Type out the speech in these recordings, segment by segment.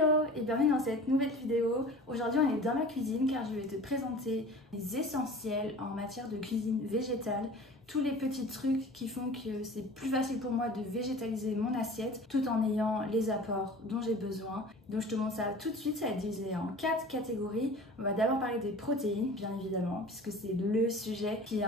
Hello et bienvenue dans cette nouvelle vidéo. Aujourd'hui on est dans ma cuisine car je vais te présenter les essentiels en matière de cuisine végétale. Tous les petits trucs qui font que c'est plus facile pour moi de végétaliser mon assiette tout en ayant les apports dont j'ai besoin. Donc je te montre ça tout de suite, ça va être divisé en 4 catégories. On va d'abord parler des protéines, bien évidemment, puisque c'est le sujet qui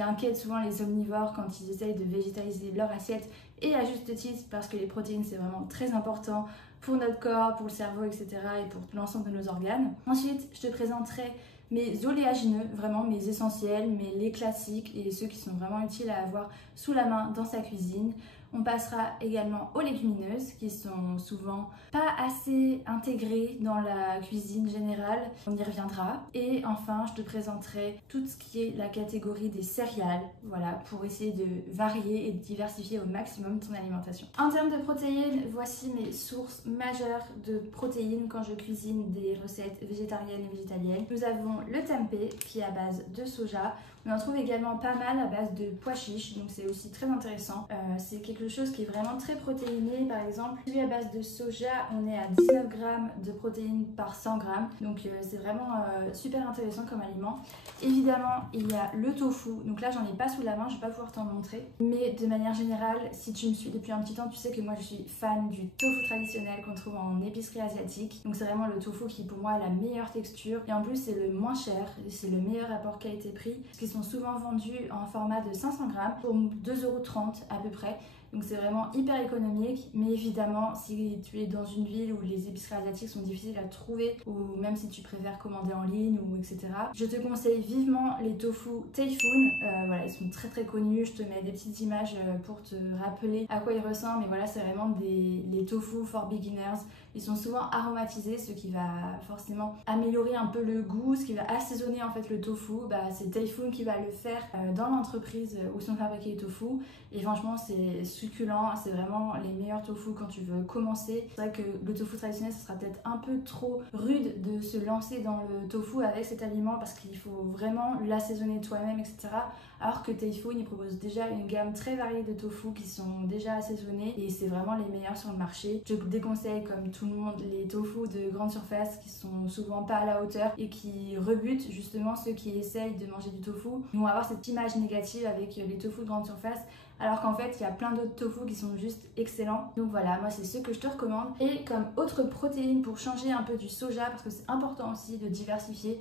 inquiète souvent les omnivores quand ils essayent de végétaliser leur assiette. Et à juste titre, parce que les protéines c'est vraiment très important pour notre corps, pour le cerveau, etc. et pour l'ensemble de nos organes. Ensuite, je te présenterai mes oléagineux, vraiment mes essentiels, les classiques et ceux qui sont vraiment utiles à avoir sous la main dans sa cuisine. On passera également aux légumineuses qui sont souvent pas assez intégrées dans la cuisine générale, on y reviendra. Et enfin, je te présenterai tout ce qui est la catégorie des céréales, voilà, pour essayer de varier et de diversifier au maximum ton alimentation. En termes de protéines, voici mes sources majeures de protéines quand je cuisine des recettes végétariennes et végétaliennes. Nous avons le tempeh qui est à base de soja. On en trouve également pas mal à base de pois chiches, donc c'est aussi très intéressant. C'est quelque chose qui est vraiment très protéiné. Par exemple, celui à base de soja, on est à 19 grammes de protéines par 100 grammes. Donc c'est vraiment super intéressant comme aliment. Évidemment, il y a le tofu. Donc là, j'en ai pas sous la main, je vais pas pouvoir t'en montrer. Mais de manière générale, si tu me suis depuis un petit temps, tu sais que moi je suis fan du tofu traditionnel qu'on trouve en épicerie asiatique. Donc c'est vraiment le tofu qui pour moi a la meilleure texture. Et en plus, c'est le moins cher. C'est le meilleur rapport qualité-prix. Sont souvent vendus en format de 500 grammes pour 2,30 € à peu près. Donc c'est vraiment hyper économique, mais évidemment si tu es dans une ville où les épiceries asiatiques sont difficiles à trouver, ou même si tu préfères commander en ligne ou etc., je te conseille vivement les tofu Typhoon. Voilà, ils sont très très connus. Je te mets des petites images pour te rappeler à quoi ils ressemblent. Mais voilà, c'est vraiment les tofu for beginners. Ils sont souvent aromatisés, ce qui va forcément améliorer un peu le goût, ce qui va assaisonner en fait le tofu. C'est Typhoon qui va le faire dans l'entreprise où sont fabriqués les tofu. Et franchement, c'est succulent, c'est vraiment les meilleurs tofu quand tu veux commencer. C'est vrai que le tofu traditionnel, ce sera peut-être un peu trop rude de se lancer dans le tofu avec cet aliment parce qu'il faut vraiment l'assaisonner toi-même, etc. Alors que Typhoon, il propose déjà une gamme très variée de tofu qui sont déjà assaisonnés et c'est vraiment les meilleurs sur le marché. Je te déconseille, comme tout le monde, les tofu de grande surface qui sont souvent pas à la hauteur et qui rebutent justement ceux qui essayent de manger du tofu. Ils vont avoir cette image négative avec les tofu de grande surface, alors qu'en fait il y a plein d'autres tofu qui sont juste excellents. Donc voilà, moi c'est ceux que je te recommande. Et comme autre protéine pour changer un peu du soja, parce que c'est important aussi de diversifier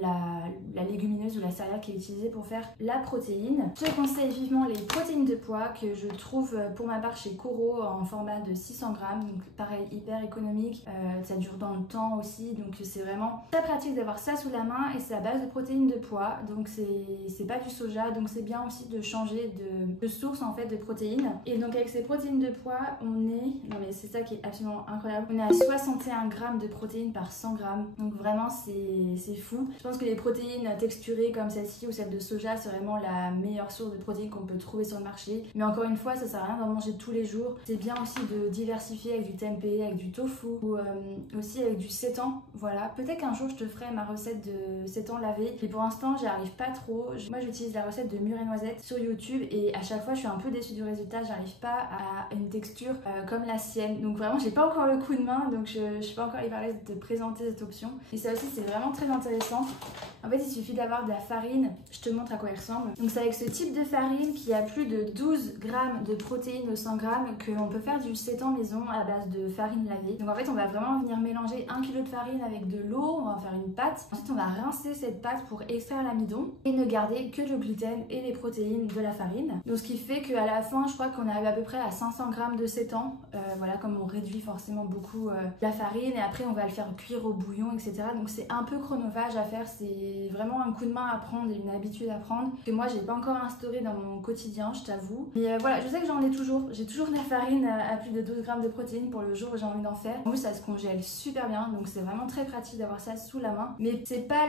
la légumineuse ou la céréale qui est utilisée pour faire la protéine. Je te conseille vivement les protéines de pois que je trouve pour ma part chez Coro en format de 600 grammes, donc pareil hyper économique, ça dure dans le temps aussi, donc c'est vraiment très pratique d'avoir ça sous la main et c'est à base de protéines de pois, donc c'est pas du soja, donc c'est bien aussi de changer de source en fait de protéines. Et donc avec ces protéines de pois, on est, non mais c'est ça qui est absolument incroyable, on est à 61 grammes de protéines par 100 grammes, donc vraiment c'est fou. Je pense que les protéines texturées comme celle-ci ou celle de soja, c'est vraiment la meilleure source de protéines qu'on peut trouver sur le marché. Mais encore une fois, ça sert à rien d'en manger tous les jours. C'est bien aussi de diversifier avec du tempeh, avec du tofu ou aussi avec du seitan. Voilà, peut-être qu'un jour je te ferai ma recette de seitan lavé. Mais pour l'instant, j'y arrive pas trop. Moi, j'utilise la recette de mûre et noisette sur YouTube et à chaque fois, je suis un peu déçue du résultat. J'arrive pas à une texture comme la sienne. Donc vraiment, j'ai pas encore le coup de main, donc je suis pas encore hyper à l'aise de te présenter cette option. Et ça aussi, c'est vraiment très intéressant. En fait, il suffit d'avoir de la farine. Je te montre à quoi elle ressemble. Donc c'est avec ce type de farine qui a plus de 12 grammes de protéines au 100 grammes qu'on peut faire du seitan maison à base de farine lavée. Donc en fait, on va vraiment venir mélanger 1 kg de farine avec de l'eau. On va faire une pâte. Ensuite, on va rincer cette pâte pour extraire l'amidon et ne garder que le gluten et les protéines de la farine. Donc ce qui fait qu'à la fin, je crois qu'on arrive à peu près à 500 grammes de seitan. Voilà, comme on réduit forcément beaucoup la farine et après on va le faire cuire au bouillon, etc. Donc c'est un peu chronophage à faire, c'est vraiment un coup de main à prendre et une habitude à prendre que moi j'ai pas encore instauré dans mon quotidien, je t'avoue. Mais voilà, je sais que j'en ai toujours, j'ai toujours de la farine à plus de 12 grammes de protéines pour le jour où j'ai envie d'en faire. En plus ça se congèle super bien, donc c'est vraiment très pratique d'avoir ça sous la main. Mais c'est pas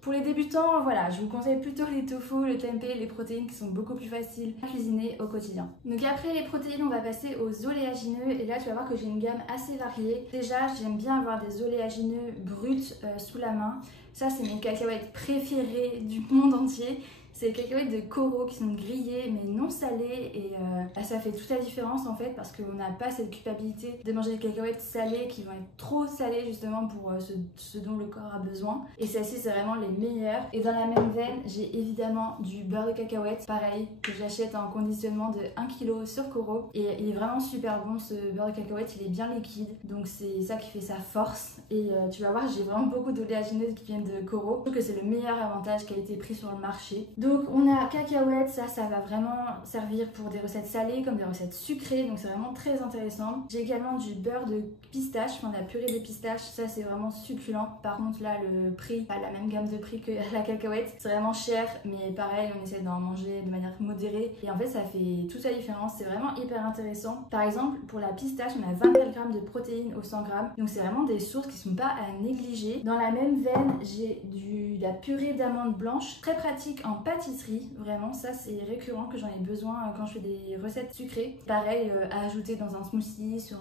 pour les débutants, voilà, je vous conseille plutôt les tofu, le tempeh, les protéines qui sont beaucoup plus faciles à cuisiner au quotidien. Donc après les protéines, on va passer aux oléagineux et là tu vas voir que j'ai une gamme assez variée. Déjà, j'aime bien avoir des oléagineux bruts sous la main. Ça, c'est mes cacahuètes préférées du monde entier. C'est les cacahuètes de Koro qui sont grillées mais non salées et ça fait toute la différence en fait parce qu'on n'a pas cette culpabilité de manger des cacahuètes salées qui vont être trop salées justement pour ce dont le corps a besoin. Et celles-ci c'est vraiment les meilleures. Et dans la même veine, j'ai évidemment du beurre de cacahuète, pareil, que j'achète en conditionnement de 1 kg sur Koro. Et il est vraiment super bon ce beurre de cacahuète, il est bien liquide. Donc c'est ça qui fait sa force. Et tu vas voir, j'ai vraiment beaucoup d'oléagineuses qui viennent de Koro. Je trouve que c'est le meilleur avantage qui a été pris sur le marché. Donc on a cacahuètes, ça va vraiment servir pour des recettes salées comme des recettes sucrées. Donc c'est vraiment très intéressant. J'ai également du beurre de pistache, enfin la purée de pistache. Ça c'est vraiment succulent. Par contre là le prix, pas la même gamme de prix que la cacahuète. C'est vraiment cher, mais pareil on essaie d'en manger de manière modérée. Et en fait ça fait toute la différence. C'est vraiment hyper intéressant. Par exemple pour la pistache on a 24 grammes de protéines au 100 grammes. Donc c'est vraiment des sources qui sont pas à négliger. Dans la même veine j'ai de la purée d'amandes blanches, très pratique en pâtisserie. Vraiment ça c'est récurrent que j'en ai besoin quand je fais des recettes sucrées. Pareil à ajouter dans un smoothie, sur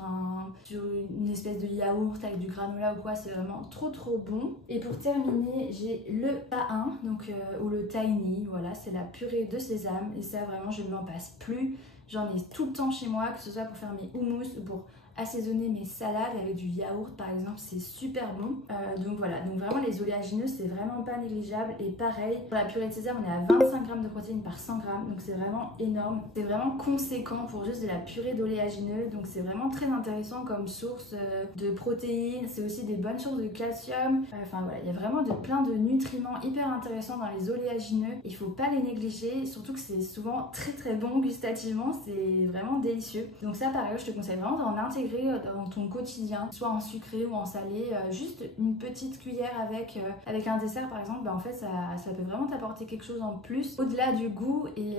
une espèce de yaourt avec du granola ou quoi, c'est vraiment trop bon. Et pour terminer j'ai le Ta1 donc ou le Tiny, voilà c'est la purée de sésame et ça vraiment je ne m'en passe plus. J'en ai tout le temps chez moi, que ce soit pour faire mes houmous ou pour assaisonner mes salades avec du yaourt par exemple, c'est super bon. Donc voilà, donc vraiment les oléagineuses c'est vraiment pas négligeable. Et pareil pour la purée de sésame on est à 25 grammes de protéines par 100 grammes, donc c'est vraiment énorme, c'est vraiment conséquent pour juste de la purée d'oléagineux. Donc c'est vraiment très intéressant comme source de protéines, c'est aussi des bonnes sources de calcium. Enfin voilà, il y a vraiment plein de nutriments hyper intéressants dans les oléagineux, il faut pas les négliger, surtout que c'est souvent très bon gustativement, c'est vraiment délicieux. Donc ça pareil je te conseille vraiment d'en intégrer dans ton quotidien, soit en sucré ou en salé, juste une petite cuillère avec un dessert par exemple, en fait ça peut vraiment t'apporter quelque chose en plus au-delà du goût et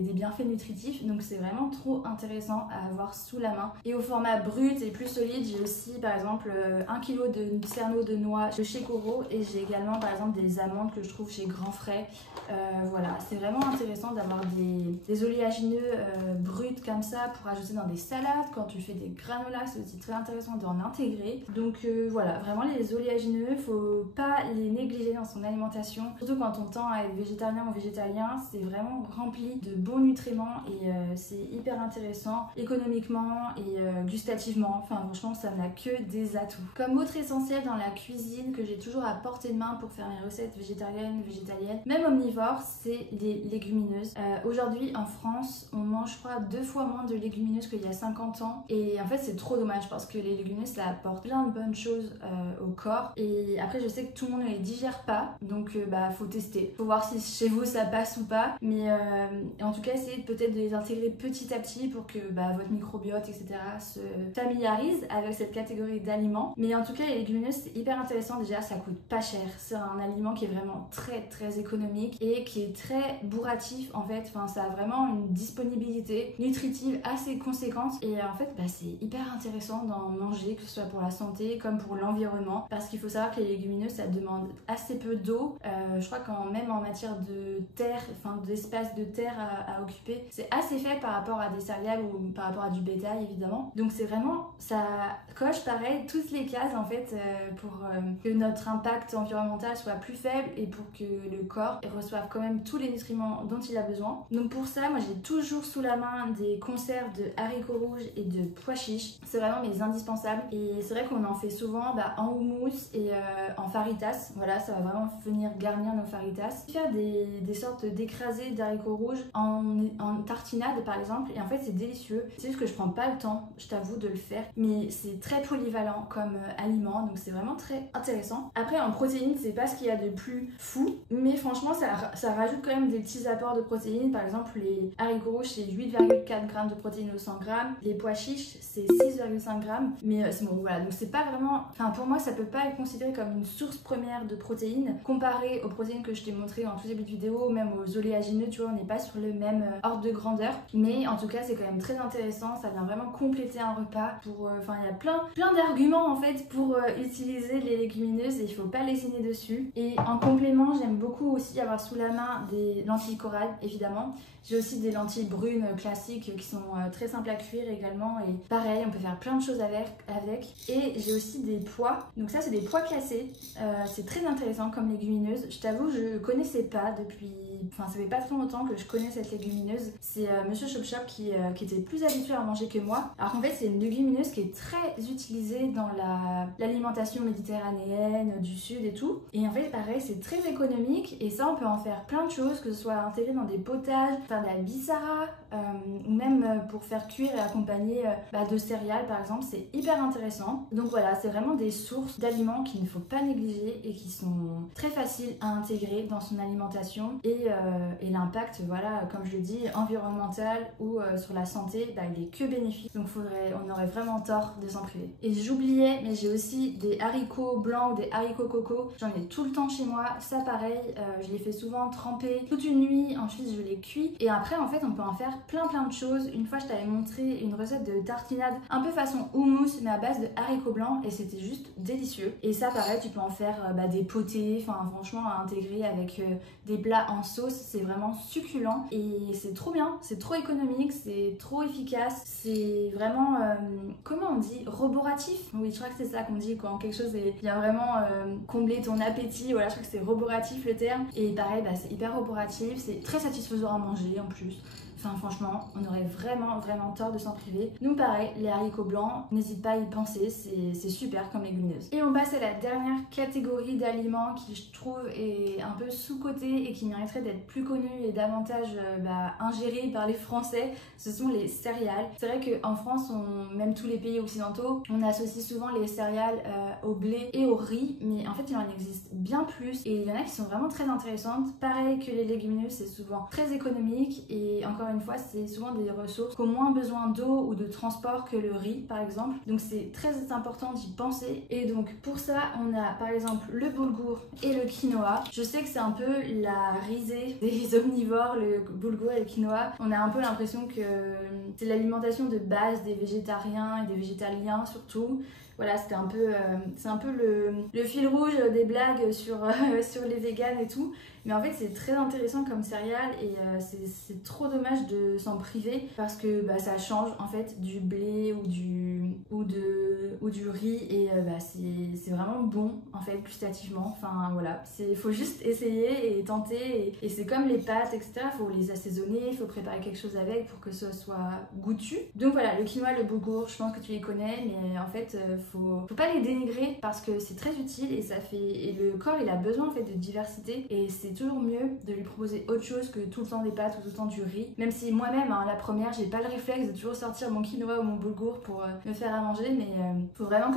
des bienfaits nutritifs. Donc c'est vraiment trop intéressant à avoir sous la main. Et au format brut et plus solide, j'ai aussi par exemple 1 kg de cerneaux de noix de chez Koro et j'ai également par exemple des amandes que je trouve chez Grand Frais. Voilà, c'est vraiment intéressant d'avoir des oléagineux bruts comme ça pour ajouter dans des salades. Quand tu fais des granolas, c'est aussi très intéressant d'en intégrer. Donc voilà, vraiment les oléagineux, faut pas les négliger dans son alimentation. Surtout quand on tend à être végétarien ou végétalien, c'est vraiment rempli de bons nutriments et c'est hyper intéressant économiquement et gustativement. Enfin franchement, ça n'a que des atouts. Comme autre essentiel dans la cuisine que j'ai toujours à portée de main pour faire mes recettes végétariennes, végétaliennes, même omnivores, c'est les légumineuses. Aujourd'hui en France, on mange je crois 2 fois moins de légumineuses qu'il y a 50 ans et en fait c'est trop dommage parce que les légumineuses ça apporte plein de bonnes choses au corps. Et après je sais que tout le monde ne les digère pas, donc faut tester, faut voir si chez vous ça passe ou pas, mais en tout cas essayez peut-être de les intégrer petit à petit pour que votre microbiote etc se familiarise avec cette catégorie d'aliments. Mais en tout cas les légumineuses c'est hyper intéressant, déjà ça coûte pas cher, c'est un aliment qui est vraiment très économique et qui est très bourratif en fait, enfin ça a vraiment une disponibilité nutritive assez conséquente et en fait c'est hyper intéressant d'en manger, que ce soit pour la santé comme pour l'environnement, parce qu'il faut savoir que les légumineuses ça demande assez peu d'eau. Je crois qu'en même en matière de terre, enfin d'espace de terre à occuper, c'est assez faible par rapport à des céréales ou par rapport à du bétail évidemment. Donc c'est vraiment, ça coche pareil toutes les cases en fait pour que notre impact environnemental soit plus faible et pour que le corps reçoive quand même tous les nutriments dont il a besoin. Donc pour ça moi j'ai toujours sous la main des conserves de haricots rouges et de pois chiches, c'est vraiment mes indispensables et c'est vrai qu'on en fait souvent en houmous et en faritas. Voilà, ça va vraiment venir garnir nos faritas. Faire des sortes d'écrasés d'haricots rouges en tartinade par exemple, et en fait c'est délicieux. C'est juste que je prends pas le temps, je t'avoue, de le faire, mais c'est très polyvalent comme aliment, donc c'est vraiment très intéressant. Après en protéines c'est pas ce qu'il y a de plus fou, mais franchement ça rajoute quand même des petits apports de protéines. Par exemple les haricots rouges c'est 8,4 grammes de protéines au 100 grammes, les pois chiches c'est 6,5 grammes, mais c'est bon voilà, donc c'est pas vraiment, enfin pour moi ça peut pas être considéré comme une source première de protéines comparé aux protéines que je t'ai montré en tout début de vidéo, même aux oléagineux, tu vois, on n'est pas sur le même ordre de grandeur, mais en tout cas c'est quand même très intéressant, ça vient vraiment compléter un repas pour, enfin il y a plein d'arguments en fait pour utiliser les légumineuses et il faut pas lésiner dessus. Et en complément j'aime beaucoup aussi avoir sous la main des lentilles corail évidemment. J'ai aussi des lentilles brunes classiques qui sont très simples à cuire également et pareil on peut faire plein de choses avec. Et j'ai aussi des pois, donc ça c'est des pois cassés, c'est très intéressant comme légumineuse. Je t'avoue je connaissais pas depuis enfin ça fait pas très longtemps que je connais cette légumineuse. C'est Monsieur Chop Chop qui était plus habitué à en manger que moi. Alors qu'en fait c'est une légumineuse qui est très utilisée dans l'alimentation méditerranéenne, du sud et tout. Et en fait pareil c'est très économique et ça on peut en faire plein de choses, que ce soit intégré dans des potages, faire de la bissara, ou même pour faire cuire et accompagner de céréales par exemple, c'est hyper intéressant. Donc voilà, c'est vraiment des sources d'aliments qu'il ne faut pas négliger et qui sont très faciles à intégrer dans son alimentation et l'impact, voilà, comme je le dis, environnemental ou sur la santé, il est que bénéfique. Donc on aurait vraiment tort de s'en priver. Et j'oubliais, mais j'ai aussi des haricots blancs ou des haricots coco. J'en ai tout le temps chez moi. Ça pareil, je les fais souvent tremper toute une nuit, ensuite je les cuis et après en fait on peut en faire plein de choses. Une fois je t'avais montré une recette de tartinade un peu façon houmous mais à base de haricots blancs et c'était juste délicieux. Et ça pareil tu peux en faire des potés, enfin franchement à intégrer avec des plats en sauce, c'est vraiment succulent et c'est trop bien, c'est trop économique, c'est trop efficace, c'est vraiment comment on dit, roboratif. Oui je crois que c'est ça qu'on dit quand quelque chose vient vraiment combler ton appétit, voilà je crois que c'est roboratif le terme. Et pareil c'est hyper roboratif, c'est très satisfaisant à manger en plus. Enfin franchement, on aurait vraiment tort de s'en priver. Nous pareil, les haricots blancs, n'hésite pas à y penser, c'est super comme légumineuse. Et on passe à la dernière catégorie d'aliments qui je trouve est un peu sous-cotée et qui mériterait d'être plus connue et davantage ingérée par les Français, ce sont les céréales. C'est vrai qu'en France, même tous les pays occidentaux, on associe souvent les céréales au blé et au riz, mais en fait il en existe bien plus et il y en a qui sont vraiment très intéressantes. Pareil que les légumineuses, c'est souvent très économique et encore une fois c'est souvent des ressources qui ont moins besoin d'eau ou de transport que le riz par exemple, donc c'est très important d'y penser. Et donc pour ça on a par exemple le boulgour et le quinoa. Je sais que c'est un peu la risée des omnivores, le boulgour et le quinoa. On a un peu l'impression que c'est l'alimentation de base des végétariens et des végétaliens surtout. Voilà, c'est un peu le fil rouge des blagues sur les véganes et tout. Mais en fait, c'est très intéressant comme céréale et c'est trop dommage de s'en priver parce que ça change en fait du blé ou du riz et c'est vraiment bon en fait gustativement. Enfin voilà, faut juste essayer et tenter et c'est comme les pâtes etc. Faut les assaisonner, faut préparer quelque chose avec pour que ce soit goûtu. Donc voilà, le quinoa, le boulgour, je pense que tu les connais, mais en fait faut pas les dénigrer parce que c'est très utile et le corps il a besoin en fait de diversité et c'est toujours mieux de lui proposer autre chose que tout le temps des pâtes ou tout le temps du riz. Même si moi-même, la première, j'ai pas le réflexe de toujours sortir mon quinoa ou mon boulgour pour me faire à manger, mais faut vraiment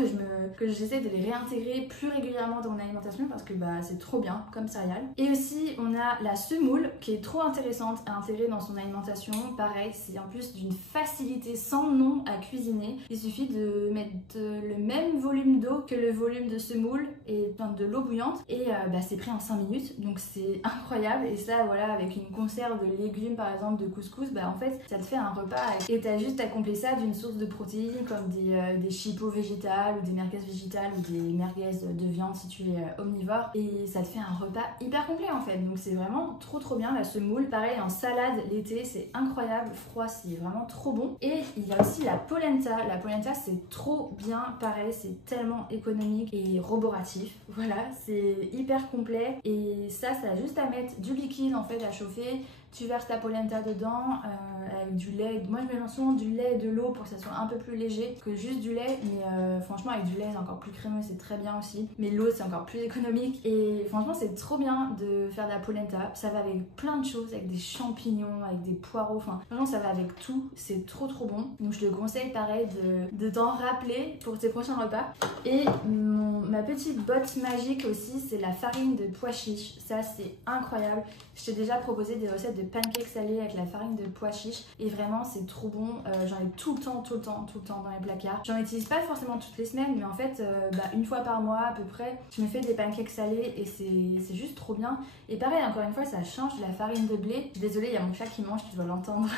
que j'essaie de les réintégrer plus régulièrement dans mon alimentation parce que c'est trop bien comme céréales. Et aussi, on a la semoule qui est trop intéressante à intégrer dans son alimentation. Pareil, c'est en plus d'une facilité sans nom à cuisiner. Il suffit de mettre le même volume d'eau que le volume de semoule et de l'eau bouillante et c'est prêt en 5 minutes, donc c'est incroyable. Et ça voilà, avec une conserve de légumes par exemple, de couscous, en fait ça te fait un repas et t'as juste à compléter ça d'une source de protéines comme des chipots végétales ou des merguez végétales ou des merguez de viande si tu es omnivore, et ça te fait un repas hyper complet en fait. Donc c'est vraiment trop bien la semoule. Pareil en salade l'été, c'est incroyable, froid c'est vraiment trop bon. Et il y a aussi la polenta. La polenta c'est trop bien, pareil c'est tellement économique et roboratif. Voilà, c'est hyper complet et ça a juste à mettre du liquide en fait à chauffer. Tu verses ta polenta dedans avec du lait. Moi je mélange souvent du lait et de l'eau pour que ça soit un peu plus léger que juste du lait, mais franchement avec du lait c'est encore plus crémeux, c'est très bien aussi. Mais l'eau c'est encore plus économique et franchement c'est trop bien de faire de la polenta. Ça va avec plein de choses, avec des champignons, avec des poireaux, enfin franchement ça va avec tout, c'est trop bon. Donc je te conseille pareil de t'en rappeler pour tes prochains repas. Et ma petite botte magique aussi, c'est la farine de pois chiches. Ça c'est incroyable. Je t'ai déjà proposé des recettes de pancakes salés avec la farine de pois chiches et vraiment c'est trop bon. J'en ai tout le temps dans les placards. J'en utilise pas forcément toutes les semaines, mais en fait une fois par mois à peu près je me fais des pancakes salés et c'est juste trop bien. Et pareil encore une fois ça change de la farine de blé. Désolée, il y a mon chat qui mange, tu dois l'entendre.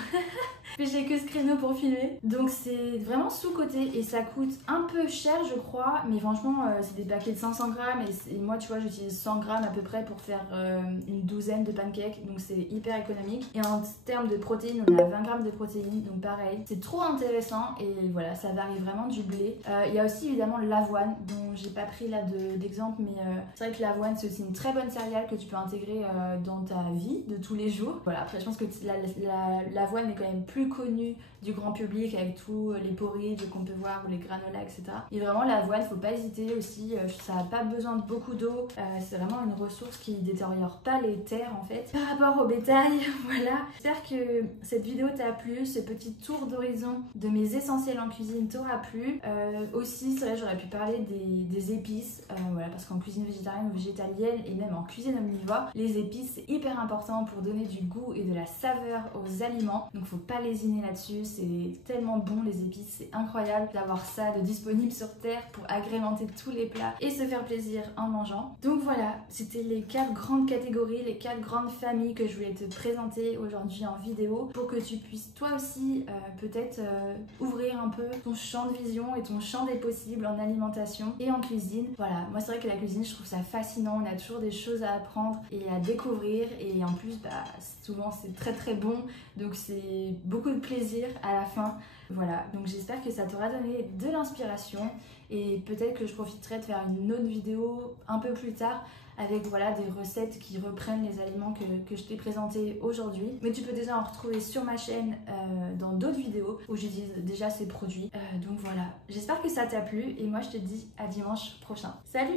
Mais j'ai que ce créneau pour filmer, donc c'est vraiment sous-coté et ça coûte un peu cher je crois, mais franchement c'est des paquets de 500 grammes et moi tu vois j'utilise 100 grammes à peu près pour faire une douzaine de pancakes, donc c'est hyper économique. Et en termes de protéines, on a 20 grammes de protéines, donc pareil, c'est trop intéressant et voilà, ça varie vraiment du blé. Il y a aussi évidemment l'avoine dont j'ai pas pris là d'exemple, mais c'est vrai que l'avoine c'est aussi une très bonne céréale que tu peux intégrer dans ta vie de tous les jours. Voilà, après je pense que l'avoine est quand même plus connue du grand public avec tous les porridge qu'on peut voir ou les granolas, etc. Et vraiment l'avoine, faut pas hésiter aussi, ça n'a pas besoin de beaucoup d'eau, c'est vraiment une ressource qui détériore pas les terres en fait. Par rapport au bétail, voilà. J'espère que cette vidéo t'a plu, ce petit tour d'horizon de mes essentiels en cuisine t'aura plu. Aussi, c'est vrai, j'aurais pu parler des épices, voilà, parce qu'en cuisine végétarienne ou végétalienne et même en cuisine omnivore, les épices c'est hyper important pour donner du goût et de la saveur aux aliments. Donc faut pas lésiner là-dessus, c'est tellement bon les épices, c'est incroyable d'avoir ça de disponible sur terre pour agrémenter tous les plats et se faire plaisir en mangeant. Donc voilà, c'était les 4 grandes catégories, les 4 grandes familles que je voulais te présenter aujourd'hui en vidéo pour que tu puisses toi aussi peut-être ouvrir un peu ton champ de vision et ton champ des possibles en alimentation et en cuisine. Voilà, moi c'est vrai que la cuisine je trouve ça fascinant, on a toujours des choses à apprendre et à découvrir et en plus souvent c'est très bon, donc c'est beaucoup de plaisir à la fin. Voilà, donc j'espère que ça t'aura donné de l'inspiration et peut-être que je profiterai de faire une autre vidéo un peu plus tard avec voilà, des recettes qui reprennent les aliments que je t'ai présentés aujourd'hui. Mais tu peux déjà en retrouver sur ma chaîne dans d'autres vidéos où j'utilise déjà ces produits. Donc voilà, j'espère que ça t'a plu et moi je te dis à dimanche prochain. Salut!